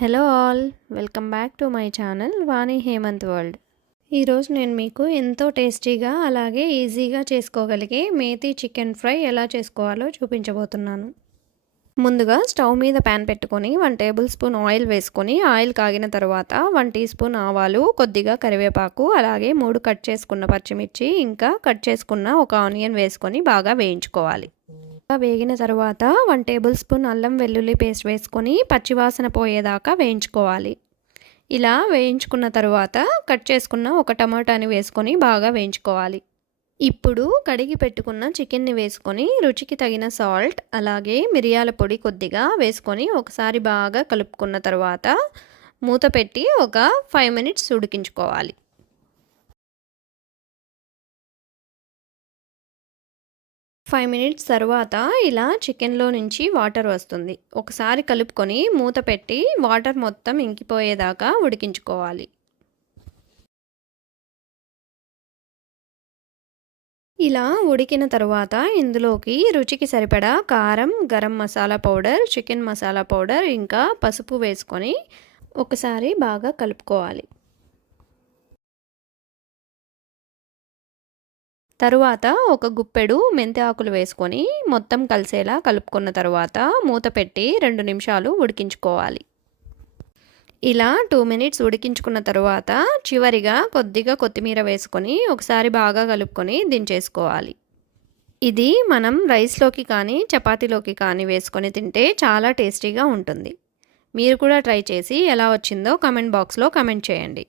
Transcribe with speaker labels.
Speaker 1: Hello all welcome back to my channel Vani Hemanth world. ఈరోజు నేను మీకు ఎంతో టేస్టీగా అలాగే ఈజీగా చేసుకోగలిగే మేతి చికెన్ ఫ్రై ఎలా చేసుకోవాలో చూపించబోతున్నాను. ముందుగా స్టవ్ మీద ప్యాన్ పెట్టుకొని వన్ టేబుల్ స్పూన్ ఆయిల్ వేసుకొని ఆయిల్ కాగిన తర్వాత వన్ టీ స్పూన్ ఆవాలు కొద్దిగా కరివేపాకు అలాగే మూడు కట్ చేసుకున్న పచ్చిమిర్చి ఇంకా కట్ చేసుకున్న ఒక ఆనియన్ వేసుకొని బాగా వేయించుకోవాలి. వేగిన తర్వాత వన్ టేబుల్ స్పూన్ అల్లం వెల్లుల్లి పేస్ట్ వేసుకొని పచ్చివాసన పోయేదాకా వేయించుకోవాలి. ఇలా వేయించుకున్న తర్వాత కట్ చేసుకున్న ఒక టమాటాని వేసుకొని బాగా వేయించుకోవాలి. ఇప్పుడు కడిగి పెట్టుకున్న చికెన్ని వేసుకొని రుచికి తగిన సాల్ట్ అలాగే మిరియాల పొడి కొద్దిగా వేసుకొని ఒకసారి బాగా కలుపుకున్న తర్వాత మూత పెట్టి ఒక ఫైవ్ మినిట్స్ ఉడికించుకోవాలి. ఫైవ్ మినిట్స్ తర్వాత ఇలా చికెన్లో నుంచి వాటర్ వస్తుంది. ఒకసారి కలుపుకొని మూత పెట్టి వాటర్ మొత్తం ఇంకిపోయేదాకా ఉడికించుకోవాలి. ఇలా ఉడికిన తర్వాత ఇందులోకి రుచికి సరిపడా కారం garam masala powder chicken masala powder ఇంకా పసుపు వేసుకొని ఒకసారి బాగా కలుపుకోవాలి. తరువాత ఒక గుప్పెడు మెంతి ఆకులు వేసుకొని మొత్తం కలిసేలా కలుపుకున్న తర్వాత మూత పెట్టి రెండు నిమిషాలు ఉడికించుకోవాలి. ఇలా టూ మినిట్స్ ఉడికించుకున్న తర్వాత చివరిగా కొద్దిగా కొత్తిమీర వేసుకొని ఒకసారి బాగా కలుపుకొని దించేసుకోవాలి. ఇది మనం రైస్లోకి కానీ చపాతీలోకి కానీ వేసుకొని తింటే చాలా టేస్టీగా ఉంటుంది. మీరు కూడా ట్రై చేసి ఎలా వచ్చిందో కమెంట్ బాక్స్లో కమెంట్ చేయండి.